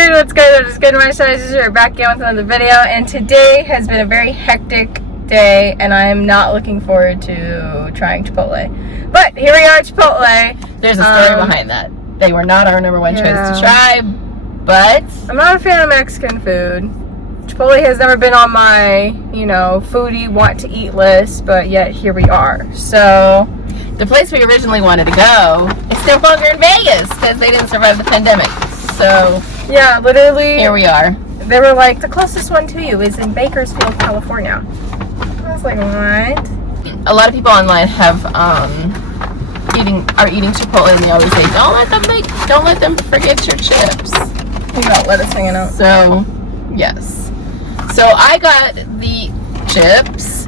good? What's good? I'm just good. My sizes are back again with another video, and today has been a very hectic day, and I'm not looking forward to trying Chipotle. But here we are at Chipotle. There's a story behind that. They were not our number one choice to try, but I'm not a fan of Mexican food. Chipotle has never been on my, foodie want to eat list, but yet here we are. So the place we originally wanted to go is no longer in Vegas because they didn't survive the pandemic. So yeah, literally here we are. They were like, the closest one to you is in Bakersfield, California. I was like, what? A lot of people online have are eating Chipotle, and they always say, don't let them forget your chips. You got lettuce hanging out. So yes. So I got the chips,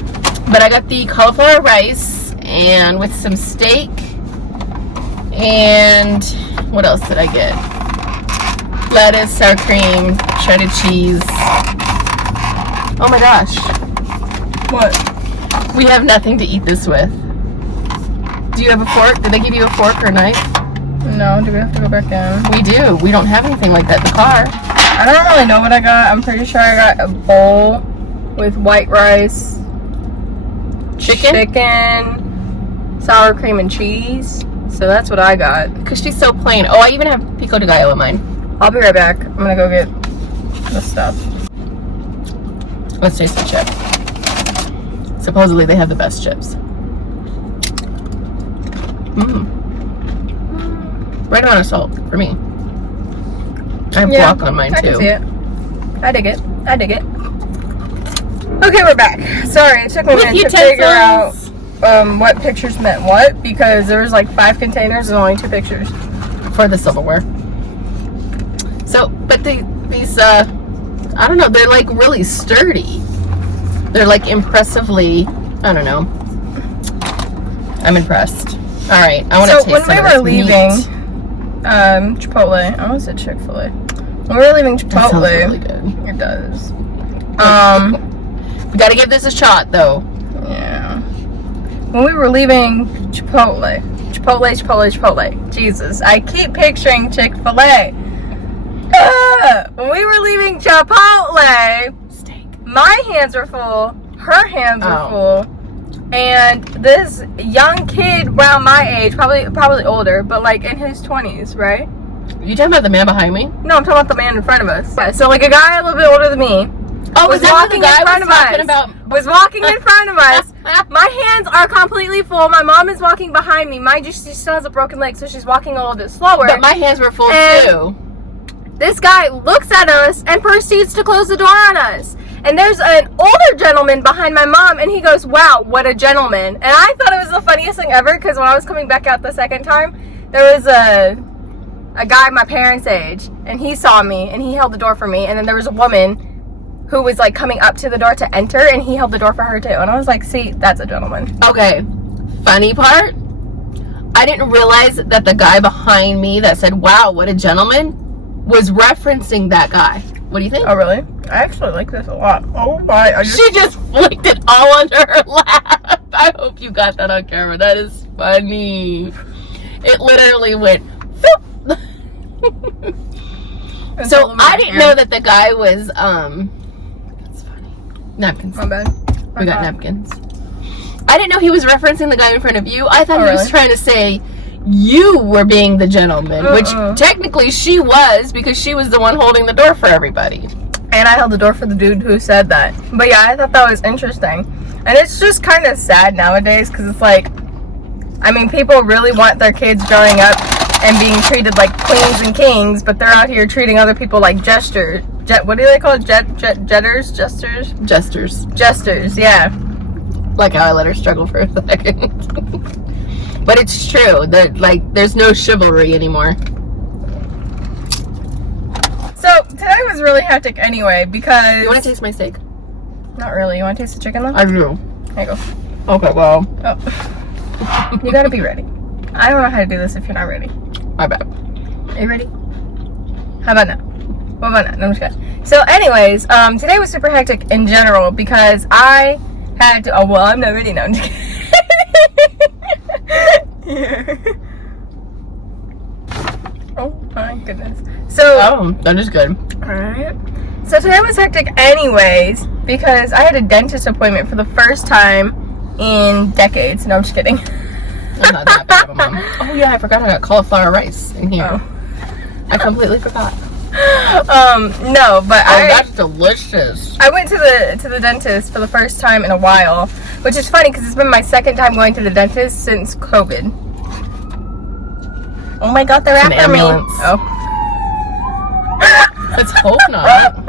but I got the cauliflower rice and with some steak. And what else did I get? Lettuce, sour cream, shredded cheese. Oh my gosh. What? We have nothing to eat this with. Do you have a fork? Did they give you a fork or a knife? No, do we have to go back in? We do. We don't have anything like that in the car. I don't really know what I got. I'm pretty sure I got a bowl with white rice, chicken, sour cream and cheese. So that's what I got. Because she's so plain. Oh, I even have pico de gallo in mine. I'll be right back. I'm gonna go get the stuff. Let's taste the chip. Supposedly they have the best chips. Right amount of salt for me. I have guac on mine too. I can see it. I dig it. I dig it. Okay, we're back. Sorry, it took me a minute to figure out what pictures meant what, because there was like 5 containers and only 2 pictures for the silverware. So, but these I don't know, they're like really sturdy. They're like impressively, I don't know. I'm impressed. All right, I want to taste some of this meat. So when we were leaving Chipotle, I almost said Chick-fil-A. When we were leaving Chipotle, that sounds really good. It does. We gotta give this a shot though. Yeah. When we were leaving Chipotle, Jesus, I keep picturing Chick-fil-A. When we were leaving Chipotle, my hands were full, her hands were full. And this young kid around my age, probably older, but like in his 20s, right? You talking about the man behind me? No, I'm talking about the man in front of us. Yeah, so like a guy a little bit older than me. Oh, was that the guy was talking about? Was walking in front of us. My hands are completely full. My mom is walking behind me. Mind you, she still has a broken leg, so she's walking a little bit slower. But my hands were full too. This guy looks at us and proceeds to close the door on us. And there's an older gentleman behind my mom, and he goes, wow, what a gentleman. And I thought it was the funniest thing ever, because when I was coming back out the second time, there was a guy my parents' age, and he saw me, and he held the door for me. And then there was a woman who was like coming up to the door to enter, and he held the door for her too. And I was like, see, that's a gentleman. Okay, funny part, I didn't realize that the guy behind me that said, wow, what a gentleman, was referencing that guy. What do you think? Oh, really? I actually like this a lot. Oh my. She just flicked it all under her lap. I hope you got that on camera. That is funny. It literally went, so I didn't know that the guy was, that's funny. Napkins. My bad. We got napkins. I didn't know he was referencing the guy in front of you. I thought he was trying to say you were being the gentleman, which technically she was, because she was the one holding the door for everybody. And I held the door for the dude who said that. But yeah, I thought that was interesting. And it's just kind of sad nowadays, because it's like, I mean, people really want their kids growing up and being treated like queens and kings, but they're out here treating other people like jesters. What do they call it? Jetters? Jesters? Jesters, yeah. Like how I let her struggle for a second. But it's true that like there's no chivalry anymore. So today was really hectic anyway, because you want to taste my steak? Not really. You want to taste the chicken though? I do. There you go. Okay, well. Oh. You gotta be ready. I don't know how to do this if you're not ready. My bad. Are you ready? How about now? What about now? No, I'm just kidding. So anyways, today was super hectic in general because I had to, oh well, I'm not ready now. I'm just kidding. Oh my goodness. So. Oh, that is good. Alright. So today was hectic anyways because I had a dentist appointment for the first time in decades. No, I'm just kidding. I'm not that bad of a mom. Oh yeah, I forgot I got cauliflower rice in here. Oh. I completely forgot. No, but that's delicious. I went to the dentist for the first time in a while, which is funny because it's been my second time going to the dentist since COVID. Oh my God, they're after ambulance. me. Oh. Let's hope not.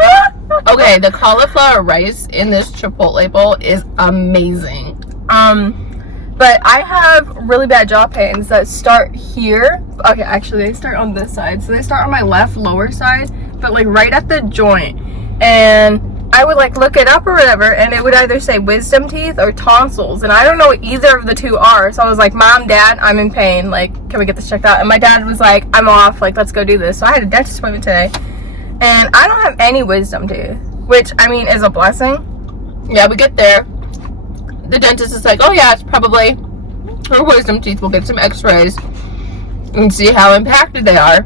Okay, the cauliflower rice in this Chipotle bowl is amazing. But I have really bad jaw pains that start here. Okay, actually they start on this side. So they start on my left lower side, but like right at the joint. And I would like look it up or whatever, and it would either say wisdom teeth or tonsils. And I don't know what either of the two are. So I was like, Mom, Dad, I'm in pain. Like, can we get this checked out? And my dad was like, I'm off. Like, let's go do this. So I had a dentist appointment today. And I don't have any wisdom teeth, which I mean is a blessing. Yeah, we get there. The dentist is like, oh yeah, it's probably her wisdom teeth. We'll get some x-rays and see how impacted they are,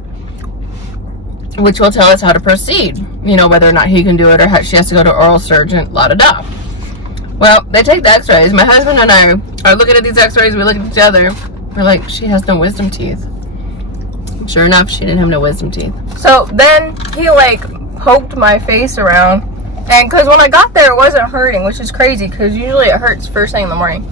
which will tell us how to proceed. You know, whether or not he can do it or she has to go to oral surgeon, la-da-da. Well, they take the x-rays. My husband and I are looking at these x-rays. We look at each other. We're like, she has no wisdom teeth. Sure enough, she didn't have no wisdom teeth. So then he like poked my face around. And because when I got there, it wasn't hurting, which is crazy because usually it hurts first thing in the morning.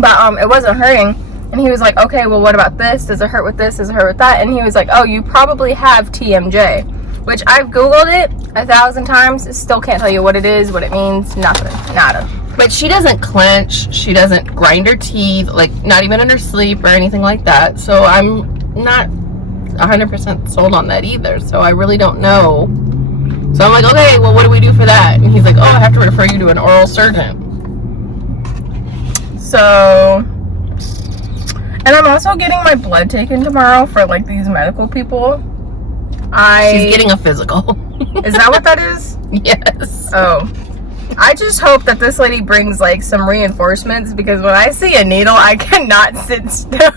But it wasn't hurting. And he was like, okay, well, what about this? Does it hurt with this? Does it hurt with that? And he was like, oh, you probably have TMJ, which I've Googled it 1,000 times. Still can't tell you what it is, what it means, nothing, nada. But she doesn't clench. She doesn't grind her teeth, like not even in her sleep or anything like that. So I'm not 100% sold on that either. So I really don't know. So I'm like, okay, well, what do we do for that? And he's like, oh, I have to refer you to an oral surgeon. So, and I'm also getting my blood taken tomorrow for like these medical people. She's getting a physical. Is that what that is? Yes. Oh. I just hope that this lady brings like some reinforcements because when I see a needle, I cannot sit still.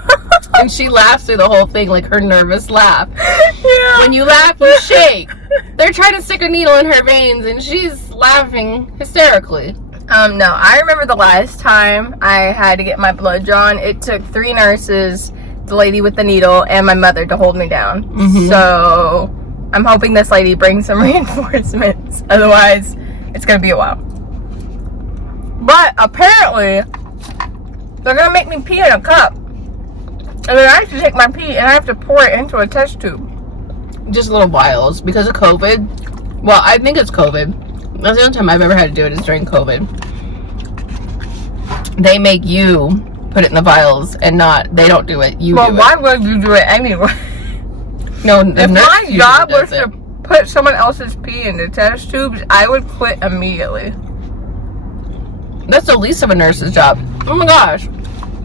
And she laughs through the whole thing, like her nervous laugh. Yeah. When you laugh, you shake. They're trying to stick a needle in her veins, and she's laughing hysterically. No, I remember the last time I had to get my blood drawn. It took 3 nurses, the lady with the needle, and my mother to hold me down. Mm-hmm. So I'm hoping this lady brings some reinforcements. Otherwise, it's gonna be a while. But apparently, they're gonna make me pee in a cup. And then I have to take my pee and I have to pour it into a test tube. Just little vials because of COVID. Well, I think it's COVID. That's the only time I've ever had to do it is during COVID. They make you put it in the vials and they don't do it. You do it. Well, why would you do it anyway? No, if my job was to put someone else's pee into test tubes, I would quit immediately. That's the least of a nurse's job. Oh my gosh.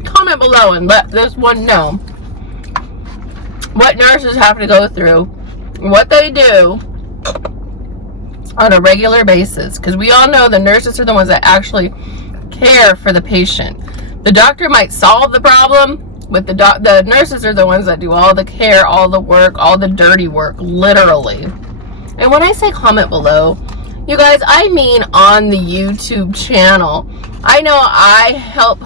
Comment below and let this one know what nurses have to go through, what they do on a regular basis, because we all know the nurses are the ones that actually care for the patient. The doctor might solve the problem, but the nurses are the ones that do all the care, all the work, all the dirty work, literally. And when I say comment below, you guys, I mean on the YouTube channel. I know I help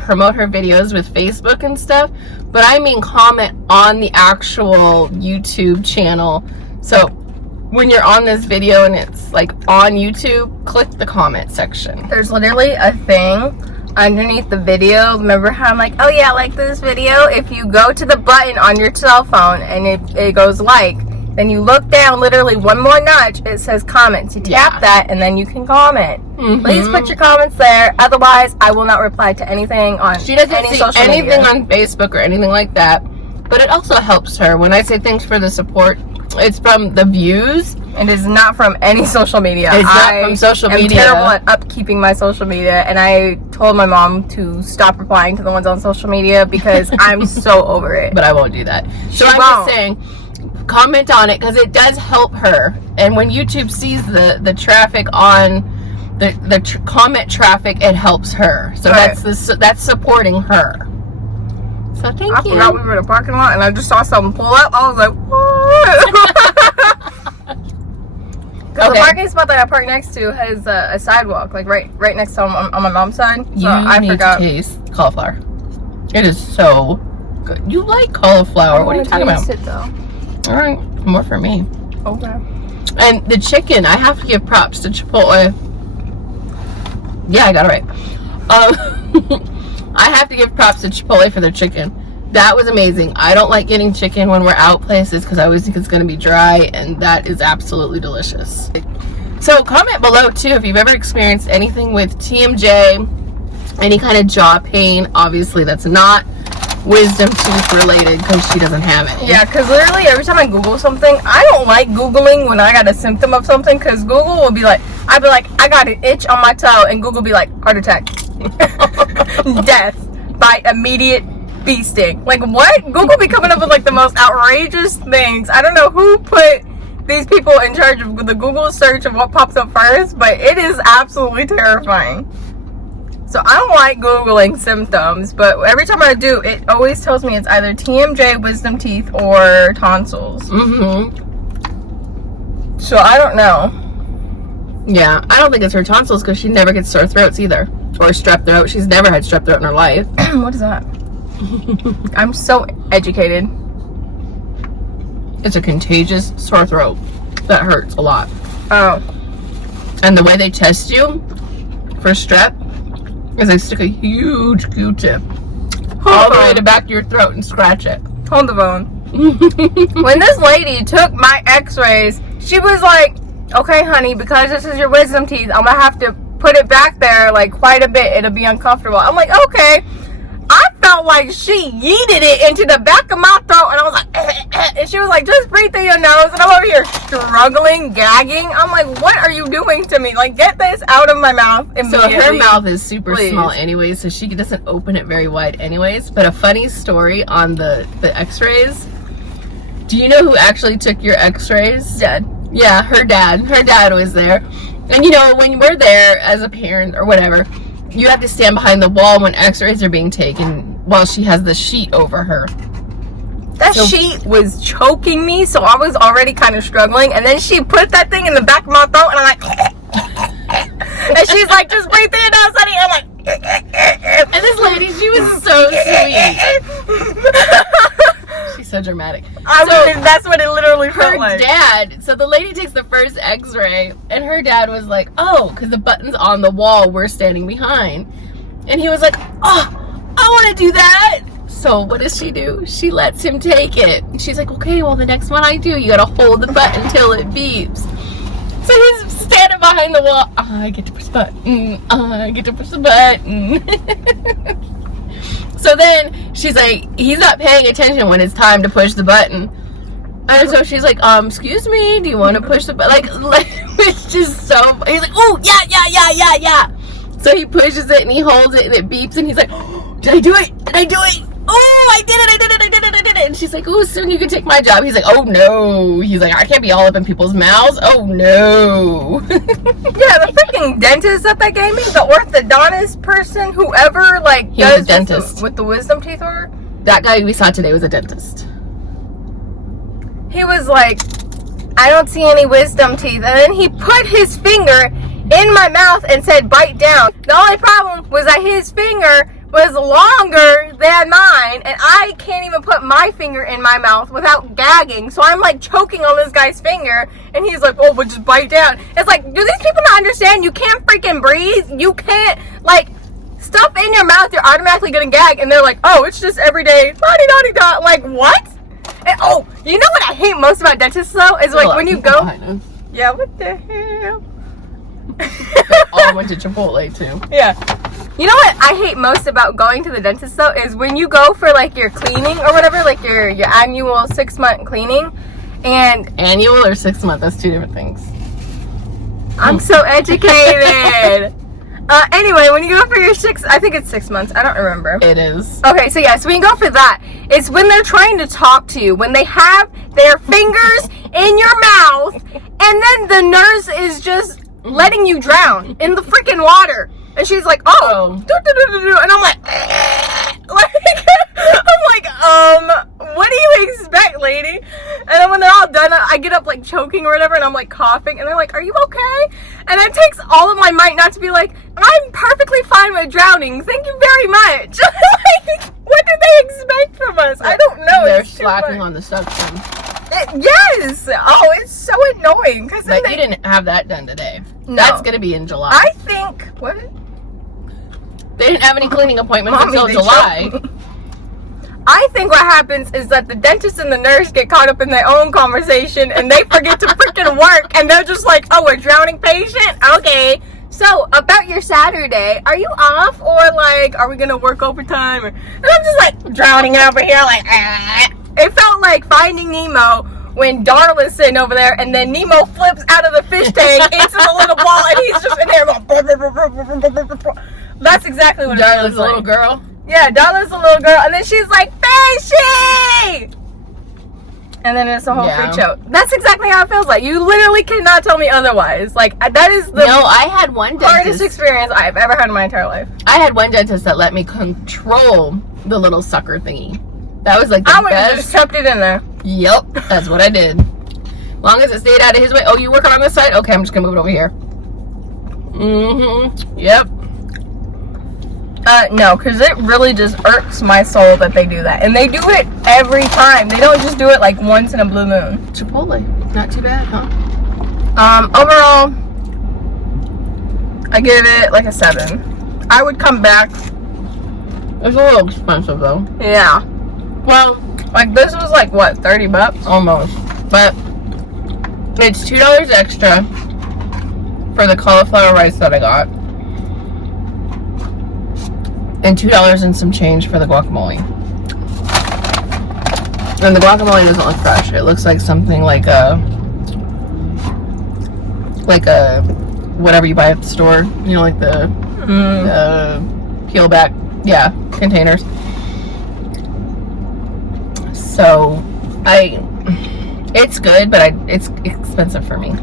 promote her videos with Facebook and stuff, but I mean comment on the actual YouTube channel. So when you're on this video and it's like on YouTube, click the comment section. There's literally a thing underneath the video. Remember how I'm like, oh yeah, like this video? If you go to the button on your cell phone and it goes like, then you look down literally one more notch, it says comments. You tap that and then you can comment. Mm-hmm. Please put your comments there. Otherwise, I will not reply to anything on She doesn't any see social anything media. on Facebook or anything like that. But it also helps her. When I say thanks for the support, it's from the views. It is not from any social media. It's not from social media. I'm terrible at upkeeping my social media, and I told my mom to stop replying to the ones on social media because I'm so over it. But I won't do that. So I'm just saying, comment on it because it does help her. And when YouTube sees the traffic on the comment traffic, it helps her. So that's supporting her. So thank I you. forgot we were in a parking lot and I just saw someone pull up. I was like, what? Because the parking spot that I parked next to has a sidewalk, like right next to on my mom's side. So I need forgot. to taste cauliflower. It is so good. You like cauliflower? What are you talking about? It, though. All right, more for me. Okay. And the chicken, I have to give props to Chipotle. Yeah, I got it right. I have to give props to Chipotle for their chicken. That was amazing. I don't like getting chicken when we're out places because I always think it's going to be dry, and that is absolutely delicious. So comment below too if you've ever experienced anything with TMJ, any kind of jaw pain. Obviously that's not wisdom tooth related because she doesn't have it. Yeah, because literally every time I Google something, I don't like Googling when I got a symptom of something, because Google will be like, I'd be like, I got an itch on my toe, and Google be like, heart attack. Death by immediate bee sting. Like, what? Google be coming up with like the most outrageous things. I don't know who put these people in charge of the Google search of what pops up first, but it is absolutely terrifying. So I don't like Googling symptoms, but every time I do, it always tells me it's either TMJ, wisdom teeth, or tonsils. So I don't know. Yeah, I don't think it's her tonsils because she never gets sore throats either. Or strep throat. She's never had strep throat in her life. What is that? I'm so educated. It's a contagious sore throat that hurts a lot. Oh. And the way they test you for strep is they stick a huge Q-tip all the way to back of your throat and scratch it. Hold the phone. When this lady took my x-rays, she was like, okay, honey, because this is your wisdom teeth, I'm gonna have to put it back there like quite a bit. It'll be uncomfortable. I'm like, okay. I felt like she yeeted it into the back of my throat, and I was like, and she was like, just breathe through your nose, and I'm over here struggling, gagging. I'm like, what are you doing to me? Like, get this out of my mouth immediately. So her mouth is super Please. small anyway, so she doesn't open it very wide anyways. But a funny story on the x-rays. Do you know who actually took your x-rays? Dead. Yeah, her dad. Her dad was there. And you know, when we're there as a parent or whatever, you have to stand behind the wall when x-rays are being taken while she has the sheet over her. That sheet was choking me, so I was already kind of struggling. And then she put that thing in the back of my throat, and I'm like, and she's like, just breathe through your nose, honey. I'm like, and this lady, she was so sweet. She's so dramatic. That's what it literally felt Her like. dad, so the lady takes the first x-ray, and her dad was like, oh, because the button's on the wall we're standing behind. And he was like, oh, I want to do that. So what does she do? She lets him take it. She's like, okay, well, the next one I do, you got to hold the button till it beeps. So he's standing behind the wall. I get to push the button. I get to push the button. So then she's like, he's not paying attention when it's time to push the button. And so she's like, excuse me, do you want to push the button? Like, it's just so, he's like, oh, yeah. So he pushes it and he holds it and it beeps and he's like, oh, did I do it? Oh, I did it. And she's like, oh, soon you can take my job. He's like, oh no. He's like, I can't be all up in people's mouths. Oh no. Yeah, the freaking dentist that they gave me, the orthodontist person, whoever, like, He was a dentist. with the wisdom teeth or That guy we saw today was a dentist. he was like, I don't see any wisdom teeth. And then he put his finger in my mouth and said, bite down. The only problem was that his finger was longer than mine, and I can't even put my finger in my mouth without gagging. So I'm like choking on this guy's finger, and he's like, oh, but just bite down. It's like, do these people not understand? You can't freaking breathe. You can't, like, stuff in your mouth, you're automatically gonna gag. And they're like, oh, it's just everyday la-di-da-di-da. Like, what? And oh, you know what I hate most about dentists though is like when you go, yeah, what the hell? They all went to Chipotle too. Yeah. You know what I hate most about going to the dentist though is when you go for like your cleaning or whatever, like your annual 6-month cleaning, and Annual or 6 month? That's two different things. I'm so educated. Anyway, when you go for your I think it's 6 months. I don't remember. It is. Okay, so yeah, so when you go for that, it's when they're trying to talk to you, when they have their fingers in your mouth, and then the nurse is just letting you drown in the freaking water. And she's like, oh, and I'm like, I'm what do you expect, lady? And then when they're all done, I get up like choking or whatever, and I'm like coughing, and they're like, are you okay? And it takes all of my might not to be like, I'm perfectly fine with drowning. Thank you very much. Like, what did they expect from us? I don't know. They're slacking on the suction. Yes. Oh, it's so annoying. But you didn't have that done today. No. That's going to be in July. I think, what? They didn't have any cleaning appointments Mommy, until July. I think what happens is that the dentist and the nurse get caught up in their own conversation and they forget to freaking work, and they're just like, oh, a drowning patient? Okay. So, about your Saturday, are you off, or like, are we gonna work overtime? And I'm just like drowning over here, like, ah. It felt like Finding Nemo when Darla's sitting over there, and then Nemo flips out of the fish tank into the little ball, and he's just in there going, that's exactly what it feels like. Darla's a little girl. Yeah, Darla's a little girl, and then she's like, fishy! And then it's a whole freak show. That's exactly how it feels like. You literally cannot tell me otherwise. Like, that is the I had one hardest experience I've ever had in my entire life. I had one dentist that let me control the little sucker thingy. That was like the I would have best. just kept it in there. Yep, that's what I did. As long as it stayed out of his way. Oh, you working on this side? Okay, I'm just gonna move it over here. Mm-hmm. Yep. No, because it really just irks my soul that they do that. And they do it every time. They don't just do it like once in a blue moon. Chipotle. Not too bad, huh? Overall, I give it like a 7. I would come back. It's a little expensive though. Yeah. Well, like this was like what, $30? almost. But it's $2 extra for the cauliflower rice that I got. And $2 and some change for the guacamole. And the guacamole doesn't look fresh. It looks like something like a whatever you buy at the store. You know, like the peel back, yeah, containers. So it's good, but it's expensive for me.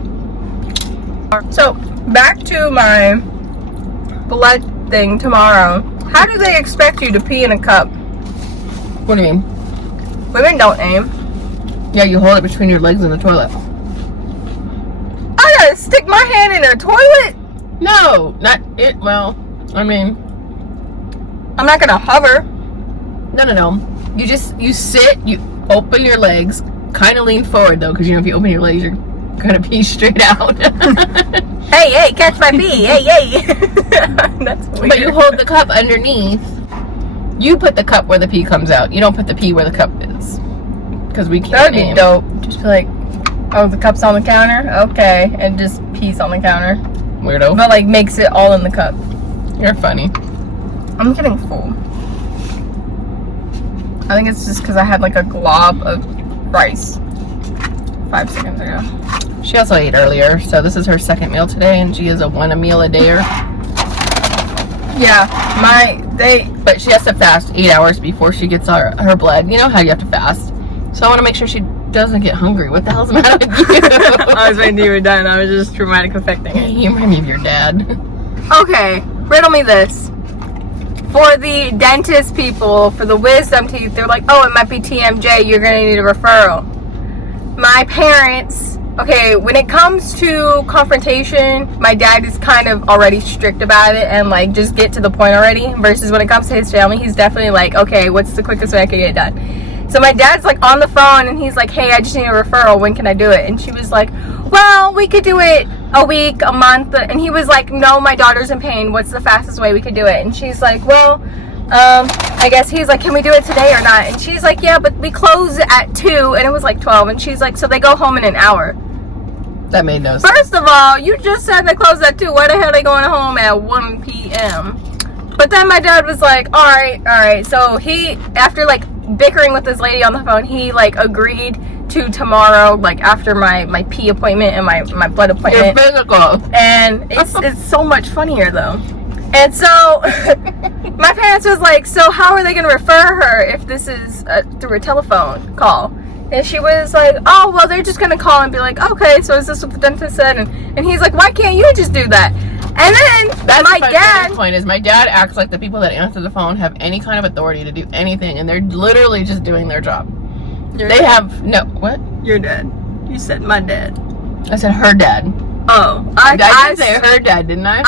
So back to my blood thing tomorrow. How do they expect you to pee in a cup? What do you mean? Women don't aim. Yeah, you hold it between your legs in the toilet. I gotta stick my hand in a toilet? No, not it. Well, I mean, I'm not gonna hover. no. You sit, you open your legs, kind of lean forward though, because you know if you open your legs, you're gonna pee straight out. Hey, catch my pee. Hey. That's weird. But you hold the cup underneath. You put the cup where the pee comes out. You don't put the pee where the cup is. Because we can't. That would be dope. Just be like, oh, the cup's on the counter? Okay. And just pees on the counter. Weirdo. But like makes it all in the cup. You're funny. I'm getting full. I think it's just because I had like a glob of rice 5 seconds ago. She also ate earlier, so this is her second meal today, and she is a meal a dayer. Yeah, but she has to fast 8 hours before she gets her blood. You know how you have to fast. So I want to make sure she doesn't get hungry. What the hell's the matter with you? I was waiting till you were done. I was just traumatic affecting it. You remind me of your dad. Okay, riddle me this. For the dentist people, for the wisdom teeth, they're like, oh, it might be TMJ. You're going to need a referral. My parents... Okay, when it comes to confrontation, my dad is kind of already strict about it and like just get to the point already, versus when it comes to his family, he's definitely like, okay, what's the quickest way I can get it done? So my dad's like on the phone and he's like, hey, I just need a referral, when can I do it? And she was like, well, we could do it a week, a month. And he was like, no, my daughter's in pain, what's the fastest way we could do it? And she's like, well, I guess he's like, can we do it today or not? And she's like, yeah, but we close at 2, and it was like 12, and she's like, so they go home in an hour. That made no sense. First of all, you just said they close at 2. Why the hell are they going home at 1 p.m.? But then my dad was like, all right. So he, after like bickering with this lady on the phone, he like agreed to tomorrow, like after my pee appointment and my blood appointment. Your physical. And it's so much funnier though. And so my parents was like, so how are they going to refer her if this is through a telephone call? And she was like, oh, well, they're just going to call and be like, okay, so is this what the dentist said? And he's like, why can't you just do that? And then That's my my dad. point is my dad acts like the people that answer the phone have any kind of authority to do anything, and they're literally just doing their job. They have no what? Your dad. You said my dad. I said her dad. Oh, I did say her dad, didn't I?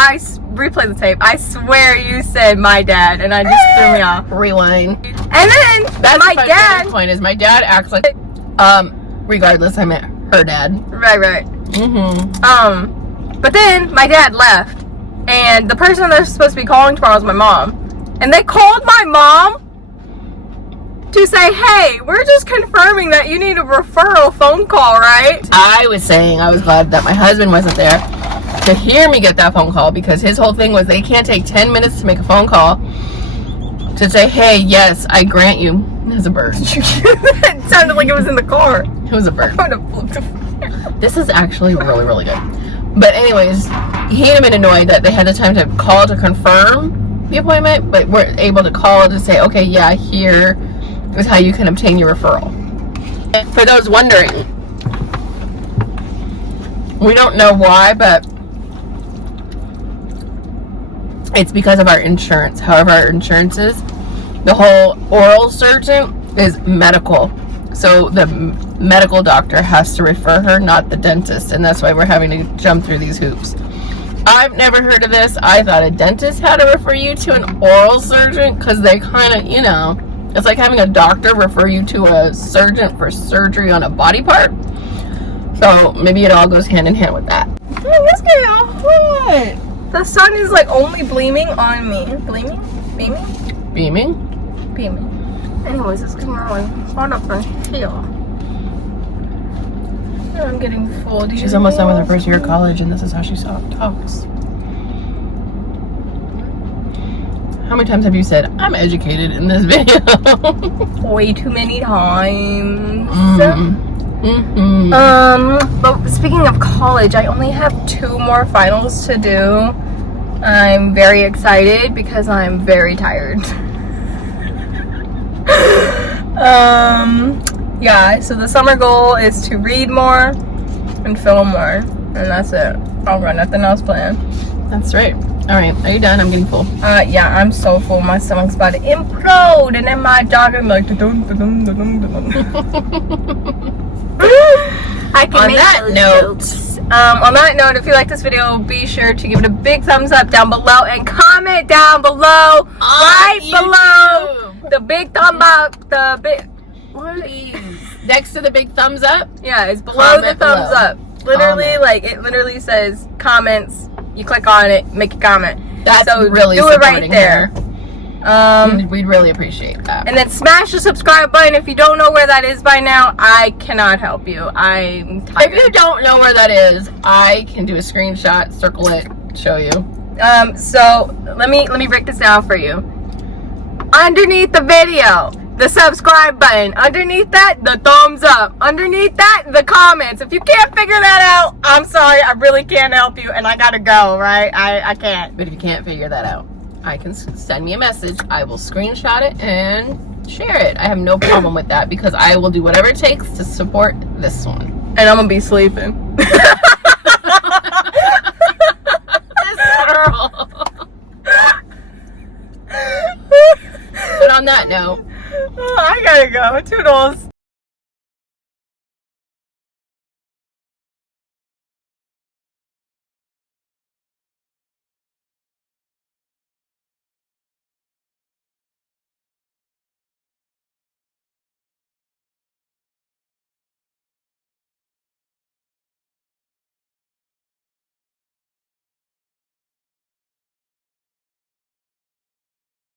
Replay the tape. I swear you said my dad, and I just threw me off. Rewind. And then That's my dad. Point is my dad acts like regardless, I meant her dad. Right. Mm-hmm. But then my dad left, and the person that's supposed to be calling tomorrow is my mom, and they called my mom to say, hey, we're just confirming that you need a referral phone call, right? I was saying I was glad that my husband wasn't there to hear me get that phone call, because his whole thing was they can't take 10 minutes to make a phone call to say, hey, yes, I grant you. It was a bird. It sounded like it was in the car. It was a bird. I would have flipped it. This is actually really, really good. But anyways, he had been annoyed that they had the time to call to confirm the appointment, but we're able to call to say, okay, yeah, here is how you can obtain your referral. And for those wondering, we don't know why, but it's because of our insurance. However, our insurance is, the whole oral surgeon is medical. So the medical doctor has to refer her, not the dentist. And that's why we're having to jump through these hoops. I've never heard of this. I thought a dentist had to refer you to an oral surgeon, because they kind of, you know, it's like having a doctor refer you to a surgeon for surgery on a body part. So maybe it all goes hand in hand with that. Oh, what's going on? The sun is like only gleaming on me. Gleaming? Beaming? Beaming? Beaming. Anyways, it's getting really hot up in here. I'm getting full. She's almost done with her first year of college, and this is how she talks. How many times have you said, I'm educated in this video? Way too many times. Mm-hmm. But speaking of college, I only have 2 more finals to do. I'm very excited because I'm very tired. Yeah, so the summer goal is to read more and film more, and that's it. I'll got nothing else planned. That's right. All right, are you done? I'm getting full. Yeah, I'm so full. My stomach's about to implode, and then my jogging like I can On make that those note, jokes. On that note, if you like this video, be sure to give it a big thumbs up down below and comment down below, right below the big thumb up, the big. What? Next to the big thumbs up? Yeah, it's below the Comment thumbs below. up. Literally, Comment. like it literally says comments. You click on it, make a comment. That's so really do it right supporting there. We'd really appreciate that. And then smash the subscribe button. If you don't know where that is by now, I cannot help you. I'm tired. If you don't know where that is, I can do a screenshot, circle it, show you. So let me break this down for you. Underneath the video, the subscribe button. Underneath that, the thumbs up. Underneath that, the comments. If you can't figure that out, I'm sorry. I really can't help you, and I gotta go, right? I can't. But if you can't figure that out, I can send me a message. I will screenshot it and share it. I have no problem with that, because I will do whatever it takes to support this one. And I'm gonna be sleeping. This girl. But on that note, I gotta go. Toodles.